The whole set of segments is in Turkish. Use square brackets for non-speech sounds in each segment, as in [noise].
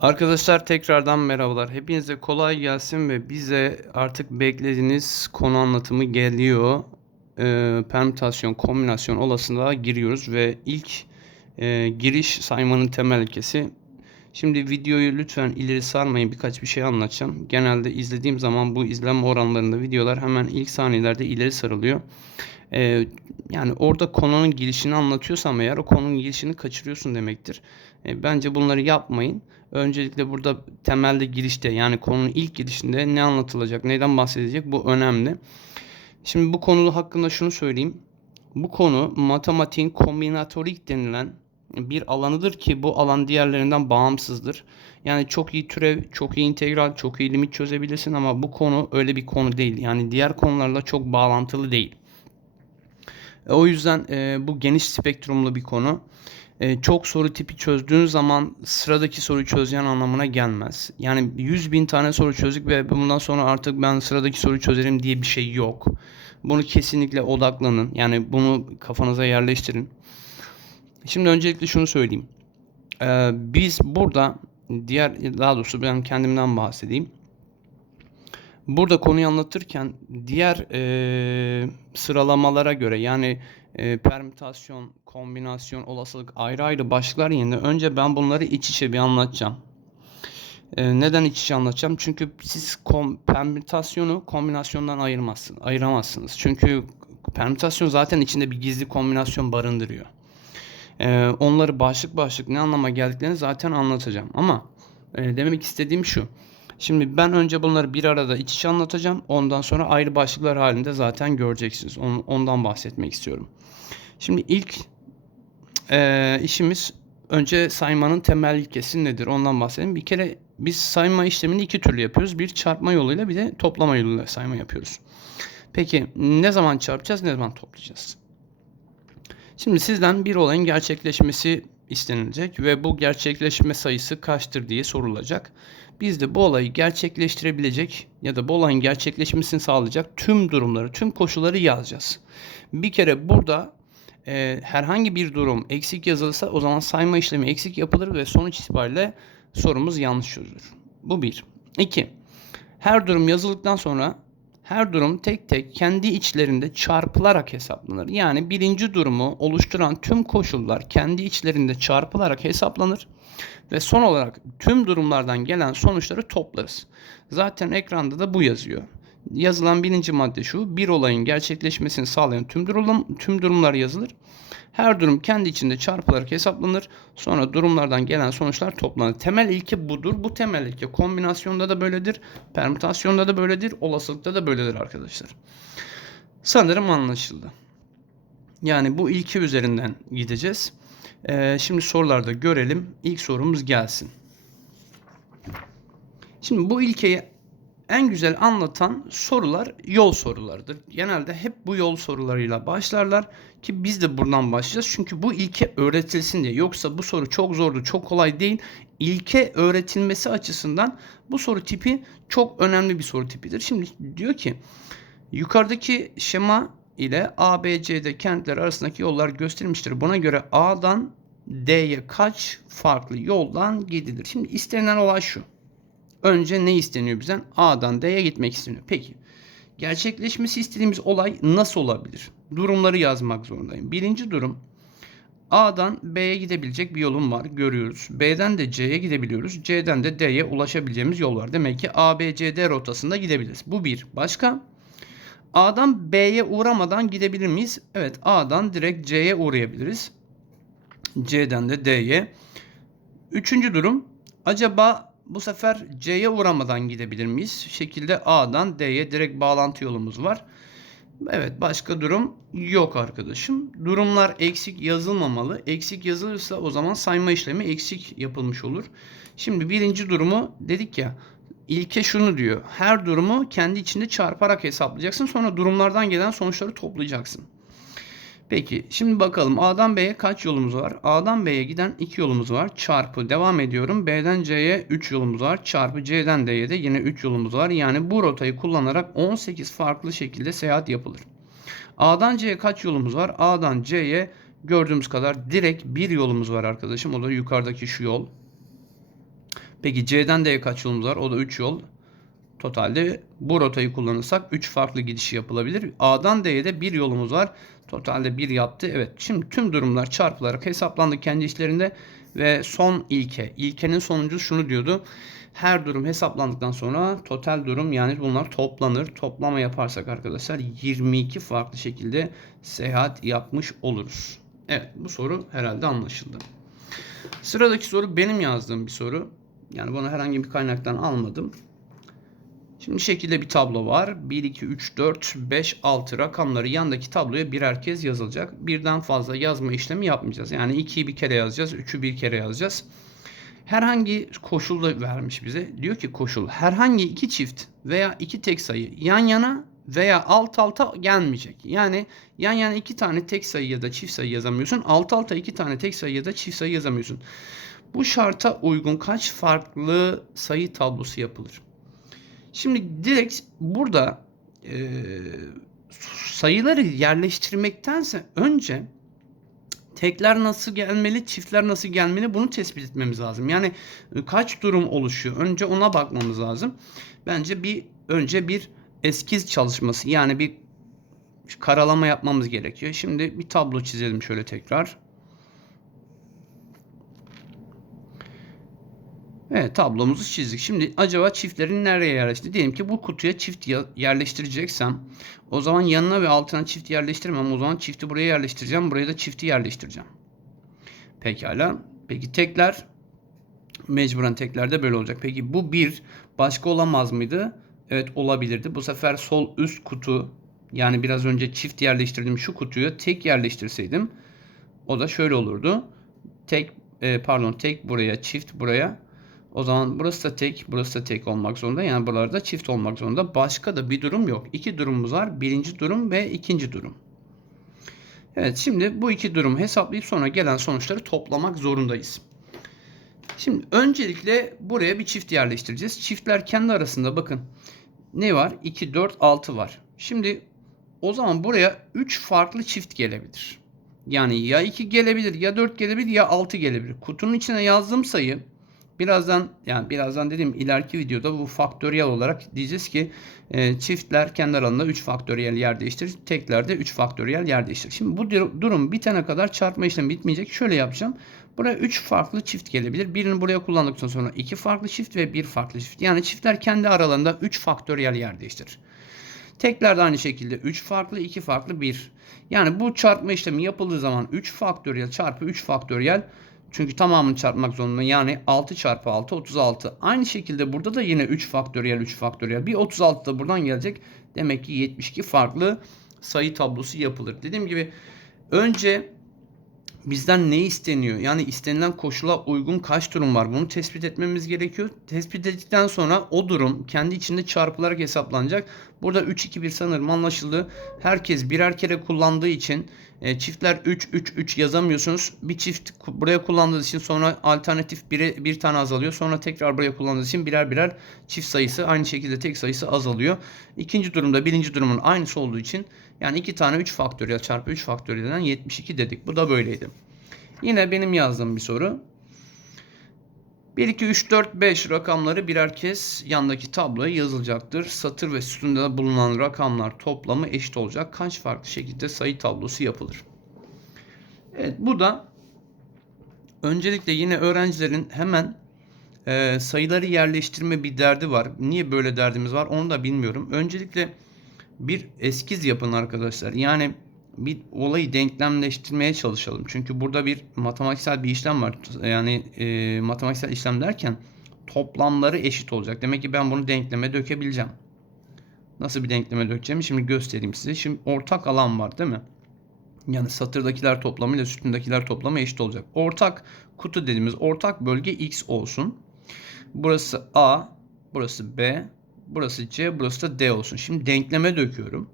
Arkadaşlar tekrardan merhabalar. Hepinize kolay gelsin ve bize artık beklediğiniz konu anlatımı geliyor. Ee, permütasyon, kombinasyon olasılığa giriyoruz ve ilk e, giriş saymanın temel ilkesi. Şimdi videoyu lütfen ileri sarmayın birkaç bir şey anlatacağım. Genelde izlediğim zaman bu izlenme oranlarında videolar hemen ilk saniyelerde ileri sarılıyor. Ee, yani orada konunun girişini anlatıyorsam eğer o konunun girişini kaçırıyorsun demektir. E, bence bunları yapmayın. Öncelikle burada temelde girişte yani konunun ilk girişinde ne anlatılacak, neyden bahsedecek bu önemli. Şimdi bu konu hakkında şunu söyleyeyim. Bu konu matematiğin kombinatorik denilen bir alanıdır ki bu alan diğerlerinden bağımsızdır. Yani çok iyi türev, çok iyi integral, çok iyi limit çözebilirsin ama bu konu öyle bir konu değil. Yani diğer konularla çok bağlantılı değil. E, o yüzden e, bu geniş spektrumlu bir konu. E, çok soru tipi çözdüğün zaman sıradaki soruyu çözeceğin anlamına gelmez. Yani 100 bin tane soru çözdük ve bundan sonra artık ben sıradaki soruyu çözerim diye bir şey yok. Bunu kesinlikle odaklanın. Yani bunu kafanıza yerleştirin. Şimdi öncelikle şunu söyleyeyim. E, biz burada diğer daha doğrusu ben kendimden bahsedeyim. Burada konuyu anlatırken diğer e, sıralamalara göre yani e, permütasyon, kombinasyon, olasılık ayrı ayrı başlıklar yerine önce ben bunları iç içe bir anlatacağım. E, neden iç içe anlatacağım? Çünkü siz kom, permütasyonu kombinasyondan ayırmazsınız, ayıramazsınız. Çünkü permütasyon zaten içinde bir gizli kombinasyon barındırıyor. E, onları başlık başlık ne anlama geldiklerini zaten anlatacağım. Ama e, demek istediğim şu. Şimdi ben önce bunları bir arada iç içe anlatacağım. Ondan sonra ayrı başlıklar halinde zaten göreceksiniz. Ondan bahsetmek istiyorum. Şimdi ilk e, işimiz önce saymanın temel ilkesi nedir ondan bahsedelim. Bir kere biz sayma işlemini iki türlü yapıyoruz. Bir çarpma yoluyla bir de toplama yoluyla sayma yapıyoruz. Peki ne zaman çarpacağız ne zaman toplayacağız? Şimdi sizden bir olayın gerçekleşmesi istenilecek ve bu gerçekleşme sayısı kaçtır diye sorulacak. Biz de bu olayı gerçekleştirebilecek ya da bu olayın gerçekleşmesini sağlayacak tüm durumları, tüm koşulları yazacağız. Bir kere burada e, herhangi bir durum eksik yazılırsa o zaman sayma işlemi eksik yapılır ve sonuç itibariyle sorumuz yanlış çözülür. Bu bir. İki. Her durum yazıldıktan sonra her durum tek tek kendi içlerinde çarpılarak hesaplanır. Yani birinci durumu oluşturan tüm koşullar kendi içlerinde çarpılarak hesaplanır ve son olarak tüm durumlardan gelen sonuçları toplarız. Zaten ekranda da bu yazıyor. Yazılan birinci madde şu. Bir olayın gerçekleşmesini sağlayan tüm durum tüm durumlar yazılır. Her durum kendi içinde çarpılarak hesaplanır. Sonra durumlardan gelen sonuçlar toplanır. Temel ilke budur. Bu temel ilke kombinasyonda da böyledir. Permütasyonda da böyledir. Olasılıkta da böyledir arkadaşlar. Sanırım anlaşıldı. Yani bu ilke üzerinden gideceğiz. Ee, şimdi sorularda görelim. İlk sorumuz gelsin. Şimdi bu ilkeyi en güzel anlatan sorular yol sorularıdır. Genelde hep bu yol sorularıyla başlarlar ki biz de buradan başlayacağız. Çünkü bu ilke öğretilsin diye. Yoksa bu soru çok zordu, çok kolay değil. İlke öğretilmesi açısından bu soru tipi çok önemli bir soru tipidir. Şimdi diyor ki yukarıdaki şema ile A, B, C'de kentler arasındaki yollar gösterilmiştir. Buna göre A'dan D'ye kaç farklı yoldan gidilir? Şimdi istenilen olay şu. Önce ne isteniyor bizden? A'dan D'ye gitmek isteniyor. Peki. Gerçekleşmesi istediğimiz olay nasıl olabilir? Durumları yazmak zorundayım. Birinci durum A'dan B'ye gidebilecek bir yolum var görüyoruz. B'den de C'ye gidebiliyoruz. C'den de D'ye ulaşabileceğimiz yol var. Demek ki A, B, C, D rotasında gidebiliriz. Bu bir. Başka? A'dan B'ye uğramadan gidebilir miyiz? Evet A'dan direkt C'ye uğrayabiliriz. C'den de D'ye. Üçüncü durum. Acaba bu sefer C'ye uğramadan gidebilir miyiz? Şekilde A'dan D'ye direkt bağlantı yolumuz var. Evet başka durum yok arkadaşım. Durumlar eksik yazılmamalı. Eksik yazılırsa o zaman sayma işlemi eksik yapılmış olur. Şimdi birinci durumu dedik ya ilke şunu diyor. Her durumu kendi içinde çarparak hesaplayacaksın. Sonra durumlardan gelen sonuçları toplayacaksın. Peki şimdi bakalım A'dan B'ye kaç yolumuz var? A'dan B'ye giden 2 yolumuz var. Çarpı devam ediyorum. B'den C'ye 3 yolumuz var. Çarpı C'den D'ye de yine 3 yolumuz var. Yani bu rotayı kullanarak 18 farklı şekilde seyahat yapılır. A'dan C'ye kaç yolumuz var? A'dan C'ye gördüğümüz kadar direkt bir yolumuz var arkadaşım. O da yukarıdaki şu yol. Peki C'den D'ye kaç yolumuz var? O da 3 yol. Totalde bu rotayı kullanırsak 3 farklı gidiş yapılabilir. A'dan D'ye de bir yolumuz var. Totalde 1 yaptı. Evet şimdi tüm durumlar çarpılarak hesaplandı kendi işlerinde. Ve son ilke. İlkenin sonuncusu şunu diyordu. Her durum hesaplandıktan sonra total durum yani bunlar toplanır. Toplama yaparsak arkadaşlar 22 farklı şekilde seyahat yapmış oluruz. Evet bu soru herhalde anlaşıldı. Sıradaki soru benim yazdığım bir soru. Yani bunu herhangi bir kaynaktan almadım. Şimdi şekilde bir tablo var. 1, 2, 3, 4, 5, 6 rakamları yandaki tabloya birer kez yazılacak. Birden fazla yazma işlemi yapmayacağız. Yani 2'yi bir kere yazacağız, 3'ü bir kere yazacağız. Herhangi koşul da vermiş bize. Diyor ki koşul herhangi iki çift veya iki tek sayı yan yana veya alt alta gelmeyecek. Yani yan yana iki tane tek sayı ya da çift sayı yazamıyorsun. Alt alta iki tane tek sayı ya da çift sayı yazamıyorsun. Bu şarta uygun kaç farklı sayı tablosu yapılır? Şimdi direkt burada e, sayıları yerleştirmektense önce tekler nasıl gelmeli, çiftler nasıl gelmeli bunu tespit etmemiz lazım. Yani e, kaç durum oluşuyor? Önce ona bakmamız lazım. Bence bir önce bir eskiz çalışması yani bir karalama yapmamız gerekiyor. Şimdi bir tablo çizelim şöyle tekrar. Evet tablomuzu çizdik. Şimdi acaba çiftlerin nereye yerleşti? Diyelim ki bu kutuya çift yerleştireceksem o zaman yanına ve altına çift yerleştirmem. O zaman çifti buraya yerleştireceğim. Buraya da çifti yerleştireceğim. Pekala. Peki tekler mecburen teklerde böyle olacak. Peki bu bir başka olamaz mıydı? Evet olabilirdi. Bu sefer sol üst kutu yani biraz önce çift yerleştirdim şu kutuyu tek yerleştirseydim o da şöyle olurdu. Tek e, pardon tek buraya çift buraya o zaman burası da tek, burası da tek olmak zorunda. Yani buralarda çift olmak zorunda. Başka da bir durum yok. İki durumumuz var. Birinci durum ve ikinci durum. Evet şimdi bu iki durumu hesaplayıp sonra gelen sonuçları toplamak zorundayız. Şimdi öncelikle buraya bir çift yerleştireceğiz. Çiftler kendi arasında bakın ne var? 2, 4, 6 var. Şimdi o zaman buraya 3 farklı çift gelebilir. Yani ya 2 gelebilir ya 4 gelebilir ya 6 gelebilir. Kutunun içine yazdığım sayı Birazdan yani birazdan dediğim ileriki videoda bu faktöriyel olarak diyeceğiz ki e, çiftler kendi aralarında 3 faktöriyel yer değiştirir. Tekler de 3 faktöriyel yer değiştirir. Şimdi bu durum bitene kadar çarpma işlemi bitmeyecek. Şöyle yapacağım. Buraya 3 farklı çift gelebilir. Birini buraya kullandıktan sonra 2 farklı çift ve 1 farklı çift. Yani çiftler kendi aralarında 3 faktöriyel yer değiştirir. Tekler de aynı şekilde 3 farklı, 2 farklı, 1. Yani bu çarpma işlemi yapıldığı zaman 3 faktöriyel çarpı 3 faktöriyel çünkü tamamını çarpmak zorunda. Yani 6 çarpı 6 36. Aynı şekilde burada da yine 3 faktöriyel 3 faktöriyel. Bir 36 da buradan gelecek. Demek ki 72 farklı sayı tablosu yapılır. Dediğim gibi önce bizden ne isteniyor? Yani istenilen koşula uygun kaç durum var? Bunu tespit etmemiz gerekiyor. Tespit ettikten sonra o durum kendi içinde çarpılarak hesaplanacak. Burada 3 2 1 sanırım anlaşıldı. Herkes birer kere kullandığı için e, çiftler 3 3 3 yazamıyorsunuz. Bir çift buraya kullandığınız için sonra alternatif biri bir tane azalıyor. Sonra tekrar buraya kullandığınız için birer birer çift sayısı aynı şekilde tek sayısı azalıyor. İkinci durumda birinci durumun aynısı olduğu için yani 2 tane 3 faktöriyel çarpı 3 faktöriyelden 72 dedik. Bu da böyleydi. Yine benim yazdığım bir soru. 1, 2, 3, 4, 5 rakamları birer kez yandaki tabloya yazılacaktır. Satır ve sütunda bulunan rakamlar toplamı eşit olacak. Kaç farklı şekilde sayı tablosu yapılır? Evet bu da öncelikle yine öğrencilerin hemen e, sayıları yerleştirme bir derdi var. Niye böyle derdimiz var onu da bilmiyorum. Öncelikle bir eskiz yapın arkadaşlar. Yani bir olayı denklemleştirmeye çalışalım. Çünkü burada bir matematiksel bir işlem var. Yani e, matematiksel işlem derken toplamları eşit olacak. Demek ki ben bunu denkleme dökebileceğim. Nasıl bir denkleme dökeceğimi şimdi göstereyim size. Şimdi ortak alan var değil mi? Yani satırdakiler toplamı ile sütundakiler toplamı eşit olacak. Ortak kutu dediğimiz ortak bölge x olsun. Burası A, burası B, burası C, burası da D olsun. Şimdi denkleme döküyorum.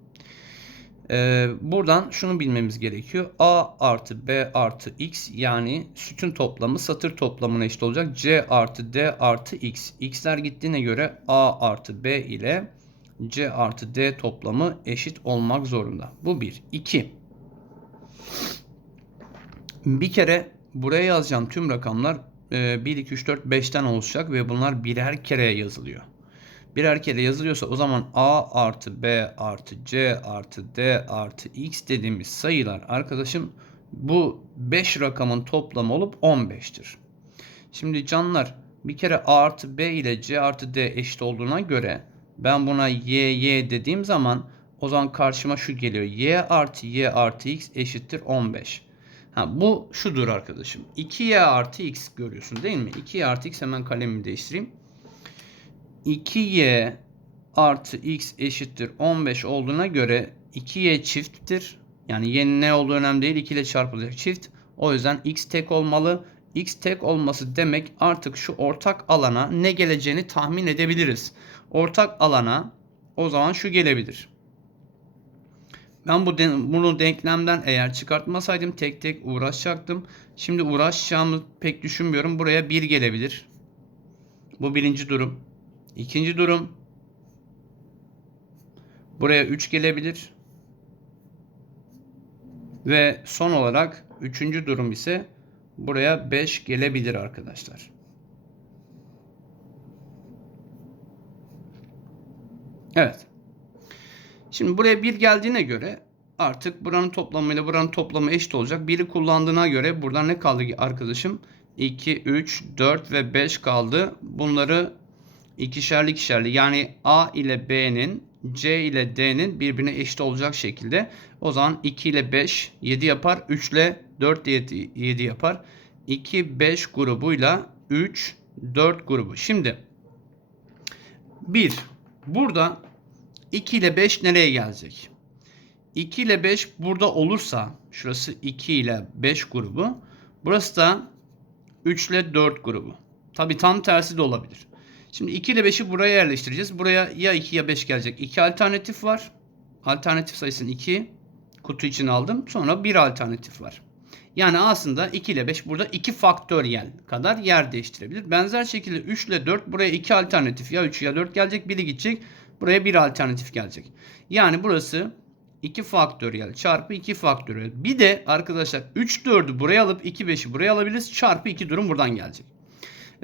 Ee, buradan şunu bilmemiz gerekiyor. A artı B artı X yani sütun toplamı satır toplamına eşit olacak. C artı D artı X. X'ler gittiğine göre A artı B ile C artı D toplamı eşit olmak zorunda. Bu bir. İki. Bir kere buraya yazacağım tüm rakamlar e, 1, 2, 3, 4, 5'ten oluşacak ve bunlar birer kere yazılıyor. Birer kere yazılıyorsa o zaman A artı B artı C artı D artı X dediğimiz sayılar arkadaşım bu 5 rakamın toplamı olup 15'tir. Şimdi canlar bir kere A artı B ile C artı D eşit olduğuna göre ben buna Y Y dediğim zaman o zaman karşıma şu geliyor. Y artı Y artı X eşittir 15. Ha, bu şudur arkadaşım. 2Y artı X görüyorsun değil mi? 2Y artı X hemen kalemimi değiştireyim. 2Y artı X eşittir 15 olduğuna göre 2Y çifttir. Yani y'nin ne olduğu önemli değil. 2 ile çarpılacak çift. O yüzden X tek olmalı. X tek olması demek artık şu ortak alana ne geleceğini tahmin edebiliriz. Ortak alana o zaman şu gelebilir. Ben bu bunu denklemden eğer çıkartmasaydım tek tek uğraşacaktım. Şimdi uğraşacağımı pek düşünmüyorum. Buraya 1 gelebilir. Bu birinci durum. İkinci durum. Buraya 3 gelebilir. Ve son olarak üçüncü durum ise buraya 5 gelebilir arkadaşlar. Evet. Şimdi buraya 1 geldiğine göre artık buranın toplamıyla buranın toplamı eşit olacak. 1'i kullandığına göre burada ne kaldı arkadaşım? 2, 3, 4 ve 5 kaldı. Bunları ikişerli ikişerli yani A ile B'nin C ile D'nin birbirine eşit olacak şekilde. O zaman 2 ile 5 7 yapar. 3 ile 4 7, 7 yapar. 2 5 grubuyla 3 4 grubu. Şimdi 1 burada 2 ile 5 nereye gelecek? 2 ile 5 burada olursa şurası 2 ile 5 grubu. Burası da 3 ile 4 grubu. Tabi tam tersi de olabilir. Şimdi 2 ile 5'i buraya yerleştireceğiz. Buraya ya 2 ya 5 gelecek. 2 alternatif var. Alternatif sayısını 2 kutu için aldım. Sonra bir alternatif var. Yani aslında 2 ile 5 burada 2 faktöriyel kadar yer değiştirebilir. Benzer şekilde 3 ile 4 buraya 2 alternatif ya 3 ya 4 gelecek. Biri gidecek. Buraya bir alternatif gelecek. Yani burası 2 faktöriyel çarpı 2 faktöriyel. Bir de arkadaşlar 3 4'ü buraya alıp 2 5'i buraya alabiliriz. Çarpı 2 durum buradan gelecek.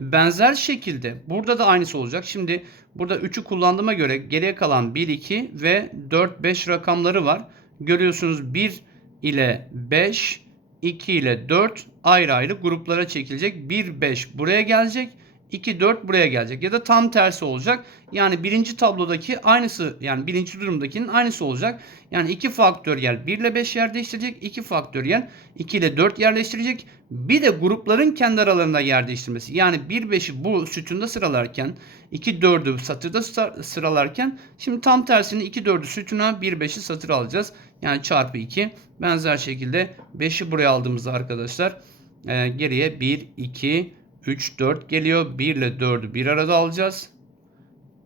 Benzer şekilde burada da aynısı olacak. Şimdi burada 3'ü kullandığıma göre geriye kalan 1, 2 ve 4, 5 rakamları var. Görüyorsunuz 1 ile 5, 2 ile 4 ayrı ayrı gruplara çekilecek. 1, 5 buraya gelecek. 2, 4 buraya gelecek. Ya da tam tersi olacak. Yani birinci tablodaki aynısı yani birinci durumdakinin aynısı olacak. Yani 2 faktöriyel 1 ile 5 yer değiştirecek. 2 faktöriyel 2 ile 4 yerleştirecek. Bir de grupların kendi aralarında yer değiştirmesi. Yani 1 5'i bu sütunda sıralarken 2 4'ü satırda sıralarken şimdi tam tersini 2 4'ü sütuna 1 5'i satır alacağız. Yani çarpı 2. Benzer şekilde 5'i buraya aldığımızda arkadaşlar e, geriye 1 2 3 4 geliyor. 1 ile 4'ü bir arada alacağız.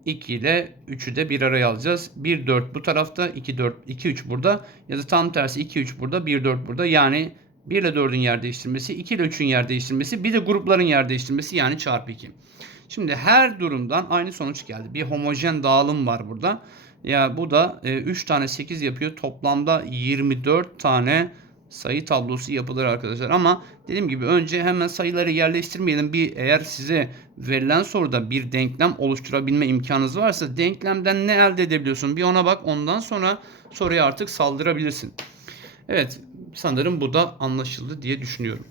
2 ile 3'ü de bir araya alacağız. 1 4 bu tarafta, 2 4 2 3 burada ya da tam tersi 2 3 burada, 1 4 burada. Yani 1 ile 4'ün yer değiştirmesi, 2 ile 3'ün yer değiştirmesi, bir de grupların yer değiştirmesi yani çarpı 2. Şimdi her durumdan aynı sonuç geldi. Bir homojen dağılım var burada. Ya bu da 3 tane 8 yapıyor. Toplamda 24 tane sayı tablosu yapılır arkadaşlar. Ama dediğim gibi önce hemen sayıları yerleştirmeyelim. Bir eğer size verilen soruda bir denklem oluşturabilme imkanınız varsa denklemden ne elde edebiliyorsun? Bir ona bak. Ondan sonra soruya artık saldırabilirsin. Evet, sanırım bu da anlaşıldı diye düşünüyorum.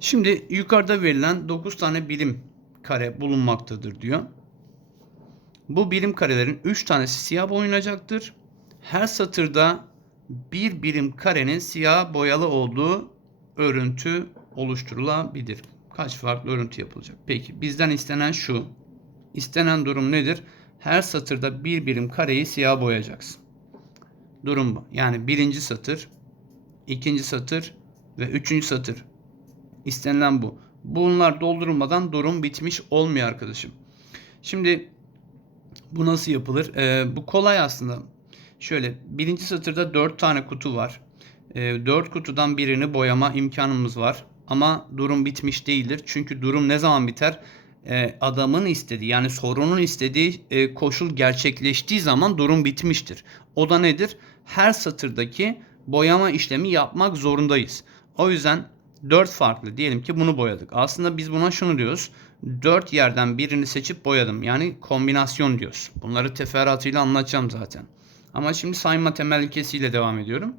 Şimdi yukarıda verilen 9 tane birim kare bulunmaktadır diyor. Bu birim karelerin 3 tanesi siyah boyanacaktır. Her satırda bir birim karenin siyah boyalı olduğu örüntü oluşturulabilir. Kaç farklı örüntü yapılacak? Peki bizden istenen şu. İstenen durum nedir? Her satırda bir birim kareyi siyah boyayacaksın. Durum bu. Yani birinci satır, ikinci satır ve üçüncü satır. İstenilen bu. Bunlar doldurulmadan durum bitmiş olmuyor arkadaşım. Şimdi bu nasıl yapılır? Ee, bu kolay aslında. Şöyle birinci satırda 4 tane kutu var. E, ee, 4 kutudan birini boyama imkanımız var. Ama durum bitmiş değildir. Çünkü durum ne zaman biter? E, adamın istediği yani sorunun istediği e, koşul gerçekleştiği zaman durum bitmiştir. O da nedir? Her satırdaki boyama işlemi yapmak zorundayız. O yüzden 4 farklı diyelim ki bunu boyadık. Aslında biz buna şunu diyoruz. 4 yerden birini seçip boyadım. Yani kombinasyon diyoruz. Bunları teferruatıyla anlatacağım zaten. Ama şimdi sayma temel ilkesiyle devam ediyorum.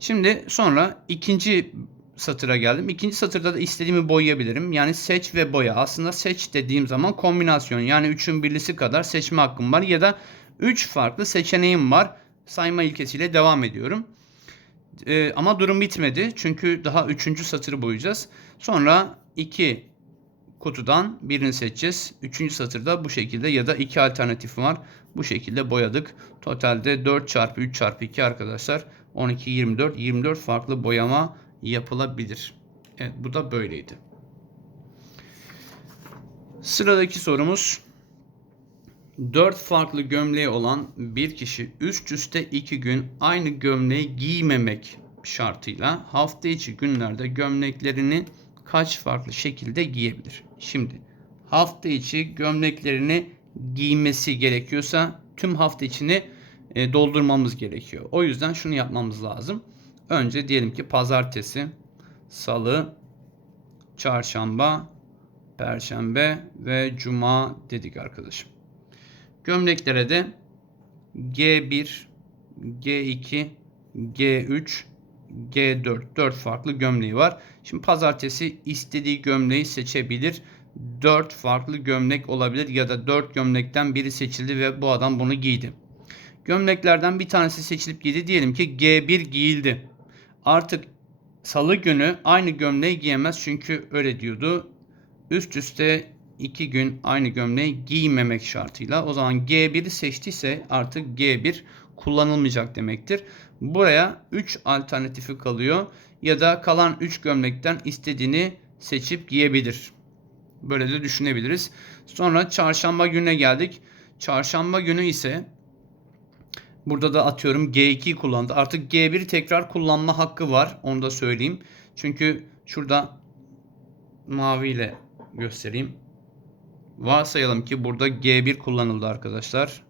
Şimdi sonra ikinci satıra geldim. İkinci satırda da istediğimi boyayabilirim. Yani seç ve boya. Aslında seç dediğim zaman kombinasyon. Yani 3'ün birlisi kadar seçme hakkım var. Ya da 3 farklı seçeneğim var. Sayma ilkesiyle devam ediyorum. Ee, ama durum bitmedi. Çünkü daha 3. satırı boyayacağız. Sonra 2 kutudan birini seçeceğiz. 3. satırda bu şekilde ya da 2 alternatif var. Bu şekilde boyadık. Totalde 4 çarpı 3 çarpı 2 arkadaşlar. 12, 24, 24 farklı boyama yapılabilir. Evet bu da böyleydi. Sıradaki sorumuz 4 farklı gömleği olan bir kişi üst üste 2 gün aynı gömleği giymemek şartıyla hafta içi günlerde gömleklerini kaç farklı şekilde giyebilir? Şimdi hafta içi gömleklerini giymesi gerekiyorsa tüm hafta içini e, doldurmamız gerekiyor. O yüzden şunu yapmamız lazım. Önce diyelim ki pazartesi, salı, çarşamba, perşembe ve cuma dedik arkadaşım. Gömleklere de G1, G2, G3, G4 4 farklı gömleği var. Şimdi pazartesi istediği gömleği seçebilir. 4 farklı gömlek olabilir ya da 4 gömlekten biri seçildi ve bu adam bunu giydi. Gömleklerden bir tanesi seçilip giydi. Diyelim ki G1 giyildi. Artık salı günü aynı gömleği giyemez çünkü öyle diyordu. Üst üste 2 gün aynı gömleği giymemek şartıyla. O zaman G1'i seçtiyse artık G1 kullanılmayacak demektir. Buraya 3 alternatifi kalıyor ya da kalan 3 gömlekten istediğini seçip giyebilir. Böyle de düşünebiliriz. Sonra çarşamba gününe geldik. Çarşamba günü ise burada da atıyorum G2 kullandı. Artık G1'i tekrar kullanma hakkı var. Onu da söyleyeyim. Çünkü şurada maviyle göstereyim. Varsayalım ki burada G1 kullanıldı arkadaşlar.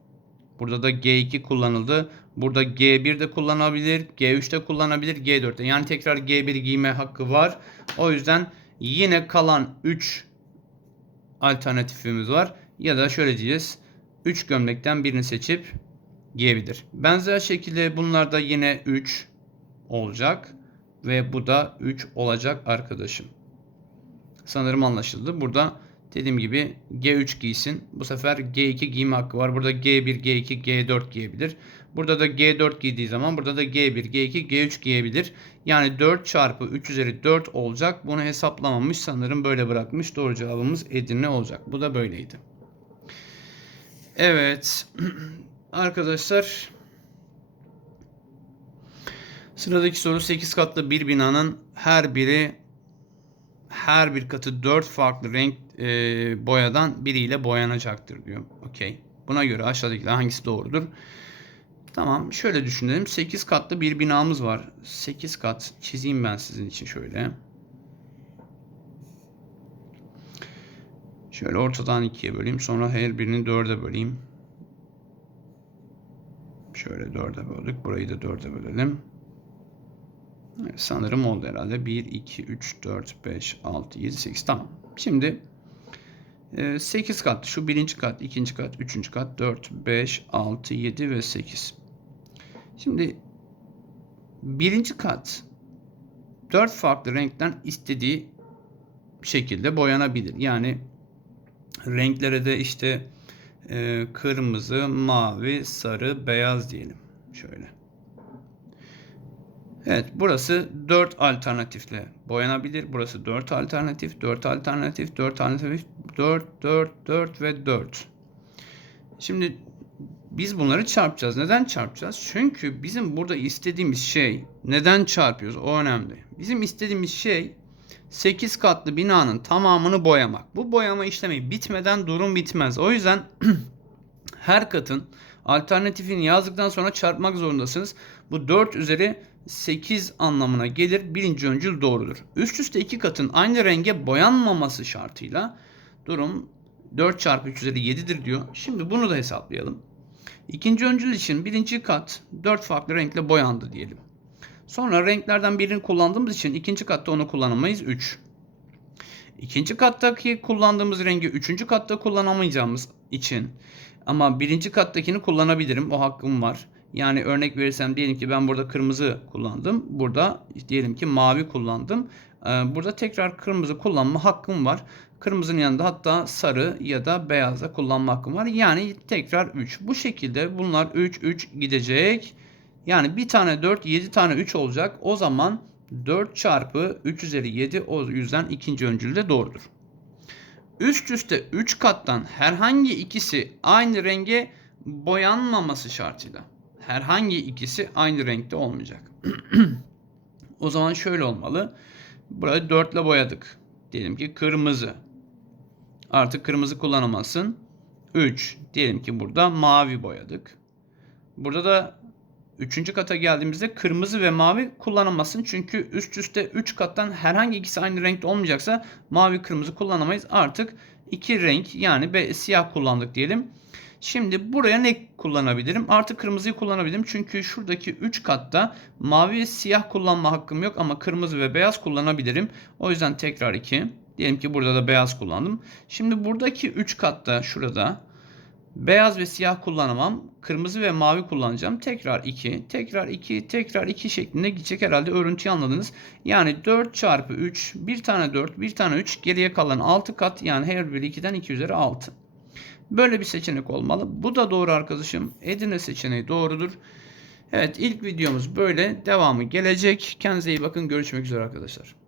Burada da G2 kullanıldı. Burada G1 de kullanabilir, G3 de kullanabilir, G4'te. Yani tekrar G1 giyme hakkı var. O yüzden yine kalan 3 alternatifimiz var. Ya da şöyle diyeceğiz. 3 gömlekten birini seçip giyebilir. Benzer şekilde bunlarda yine 3 olacak. Ve bu da 3 olacak arkadaşım. Sanırım anlaşıldı. Burada dediğim gibi G3 giysin. Bu sefer G2 giyme hakkı var. Burada G1, G2, G4 giyebilir. Burada da G4 giydiği zaman burada da G1, G2, G3 giyebilir. Yani 4 çarpı 3 üzeri 4 olacak. Bunu hesaplamamış sanırım böyle bırakmış. Doğru cevabımız Edirne olacak. Bu da böyleydi. Evet. [clears throat] Arkadaşlar sıradaki soru 8 katlı bir binanın her biri her bir katı 4 farklı renk e, boyadan biriyle boyanacaktır diyor. Okey. Buna göre aşağıdakiler hangisi doğrudur? Tamam şöyle düşünelim. 8 katlı bir binamız var. 8 kat çizeyim ben sizin için şöyle. Şöyle ortadan ikiye böleyim. Sonra her birini dörde böleyim. Şöyle dörde böldük. Burayı da dörde bölelim. Evet, sanırım oldu herhalde. 1, 2, 3, 4, 5, 6, 7, 8. Tamam. Şimdi 8 kat. Şu birinci kat, ikinci kat, üçüncü kat, 4, 5, 6, 7 ve 8. Şimdi birinci kat 4 farklı renkten istediği şekilde boyanabilir. Yani renklere de işte e, kırmızı, mavi, sarı, beyaz diyelim. Şöyle. Evet burası 4 alternatifle boyanabilir. Burası 4 alternatif, 4 alternatif, 4 alternatif, 4, 4, 4 ve 4. Şimdi biz bunları çarpacağız. Neden çarpacağız? Çünkü bizim burada istediğimiz şey neden çarpıyoruz? O önemli. Bizim istediğimiz şey 8 katlı binanın tamamını boyamak. Bu boyama işlemi bitmeden durum bitmez. O yüzden [clears throat] her katın alternatifini yazdıktan sonra çarpmak zorundasınız. Bu 4 üzeri 8 anlamına gelir. Birinci öncül doğrudur. Üst üste iki katın aynı renge boyanmaması şartıyla durum 4 çarpı 3 üzeri 7'dir diyor. Şimdi bunu da hesaplayalım. İkinci öncül için birinci kat 4 farklı renkle boyandı diyelim. Sonra renklerden birini kullandığımız için ikinci katta onu kullanamayız 3. İkinci kattaki kullandığımız rengi üçüncü katta kullanamayacağımız için ama birinci kattakini kullanabilirim. O hakkım var. Yani örnek verirsem diyelim ki ben burada kırmızı kullandım. Burada diyelim ki mavi kullandım. Ee, Burada tekrar kırmızı kullanma hakkım var. Kırmızının yanında hatta sarı ya da beyaza kullanma hakkım var. Yani tekrar 3. Bu şekilde bunlar 3 3 gidecek. Yani bir tane 4 7 tane 3 olacak. O zaman 4 çarpı 3 üzeri 7 o yüzden ikinci öncül de doğrudur. Üst üste 3 kattan herhangi ikisi aynı renge boyanmaması şartıyla. Herhangi ikisi aynı renkte olmayacak. [clears throat] o zaman şöyle olmalı. Burayı 4 ile boyadık. Diyelim ki kırmızı. Artık kırmızı kullanamazsın. 3. Diyelim ki burada mavi boyadık. Burada da Üçüncü kata geldiğimizde kırmızı ve mavi kullanamazsın. Çünkü üst üste 3 kattan herhangi ikisi aynı renkte olmayacaksa mavi kırmızı kullanamayız. Artık iki renk yani siyah kullandık diyelim. Şimdi buraya ne kullanabilirim? Artı kırmızıyı kullanabilirim. Çünkü şuradaki 3 katta mavi ve siyah kullanma hakkım yok ama kırmızı ve beyaz kullanabilirim. O yüzden tekrar 2. Diyelim ki burada da beyaz kullandım. Şimdi buradaki 3 katta şurada Beyaz ve siyah kullanamam. Kırmızı ve mavi kullanacağım. Tekrar 2, tekrar 2, tekrar 2 şeklinde gidecek herhalde örüntüyü anladınız. Yani 4 çarpı 3, bir tane 4, bir tane 3, geriye kalan 6 kat yani her biri 2'den 2 üzeri 6. Böyle bir seçenek olmalı. Bu da doğru arkadaşım. Edirne seçeneği doğrudur. Evet ilk videomuz böyle. Devamı gelecek. Kendinize iyi bakın. Görüşmek üzere arkadaşlar.